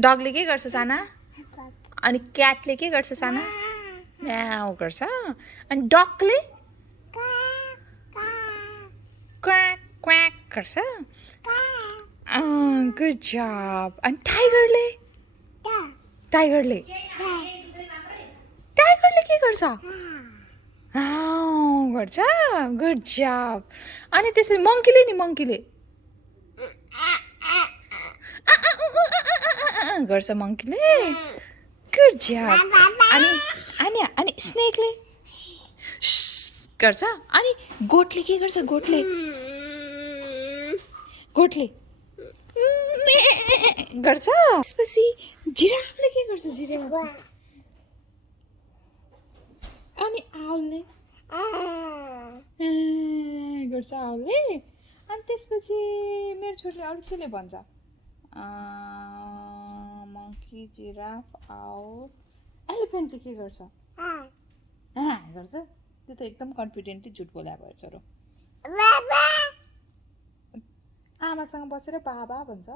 डगले के गर्छ साना? अनि क्याटले के गर्छ साना? म्याउ गर्छ। अनि डकले क्वाक क्वाक गर्छ। गुड जब। अनि टाइगरले टाइगरले टाइगरले के गर्छ? गर्छ। गुड जब। अनि त्यसरी मङ्कीले नि मङ्कीले गर्छ मङ्कीले। गुड जब। अनि स्नेकले गर्छ। अनि गोठले के गर्छ? गोठले गर्छ। त्यसपछि जिराफले के गर्छ? जिराफ। अनि आउलले गर्छ आउलले। अनि त्यसपछि मेरो छोरीले अरू केले भन्छ? मङ्की, जिराफ, आउल, एलिफेन्टले के गर्छ? गर्छ। त्यो त एकदम कन्फिडेन्टली झुट बोला भएछ र। आमासँग बसेर बाबा भन्छ।